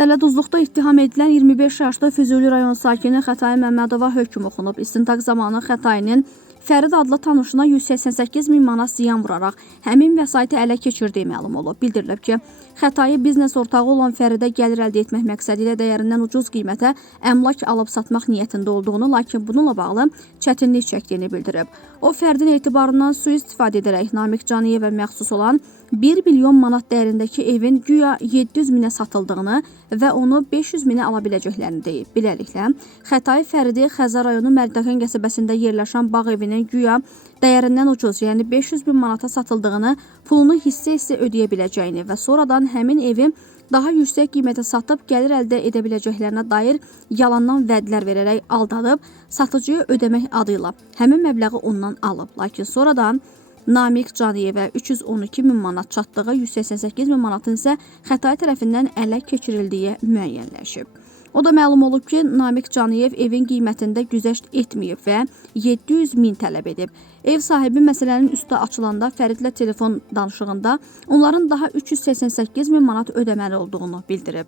Dələduzluqda ittiham edilən 25 yaşlı Füzuli rayon sakini Xətai Məmmədova hökm oxunub. İstintaq zamanı Xətayinin Fərid adlı tanışına 188 min manat ziyan vuraraq həmin vəsaiti ələ keçirdiyi məlum olub. Bildirilib ki, Xətai biznes ortağı olan Fəridə gəlir əldə etmək məqsədi ilə dəyərindən ucuz qiymətə əmlak alıb satmaq niyyətində olduğunu, lakin bununla bağlı çətinlik çəkdiyini bildirib. O, Fəridin etibarından sui-istifadə edərək Namiq Caniyevə məxsus olan 1 milyon manat dəyərindəki evin güya 700 minə satıldığını və onu 500 minə ala biləcəklərini deyib. Beləliklə, Xətai Fəridi Xəzər rayonu Mərdəkan qəsəbəsində yerləşən bağ evinin güya dəyərindən ucuz, yəni 500 bin manata satıldığını, pulunu hissə-hissə ödəyə biləcəyini və sonradan həmin evi daha yüksək qiymətə satıb gəlir əldə edə biləcəklərinə dair yalandan vədlər verərək aldadıb, satıcıya ödəmək adıyla həmin məbləği ondan alıb. Lakin sonradan Namiq Caniyevə 312 min manat çatdığı, 188 min manatın isə Xətai tərəfindən ələ keçirildiyi müəyyənləşib. O da məlum olub ki, Namiq Caniyev evin qiymətində güzəşt etməyib və 700 min tələb edib. Ev sahibi məsələnin üstü açılanda Fəridlə telefon danışığında onların daha 388 min manat ödəməli olduğunu bildirib.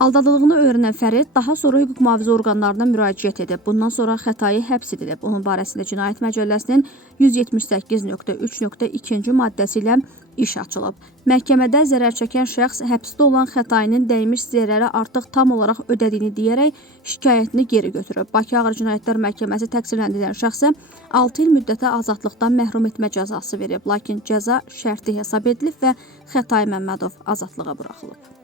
Aldadıldığını öyrənən Fərid daha sonra hüquq mühafizə orqanlarına müraciət edib. Bundan sonra Xətai həbs edilib. Onun barəsində Cinayət Məcəlləsinin 178.3.2-ci maddəsi ilə iş açılıb. Məhkəmədə zərər çəkən şəxs həbsdə olan Xətainin dəymiş zərəri artıq tam olaraq ödədiyini deyərək şikayətini geri götürüb. Bakı Ağır Cinayətlər Məhkəməsi təqsirləndirilən şəxsə 6 il müddətə azadlıqdan məhrum etmə cəzası verib. Lakin cəza şərti hesab edilib və Xətai Məmmədov azadlığa buraxılıb.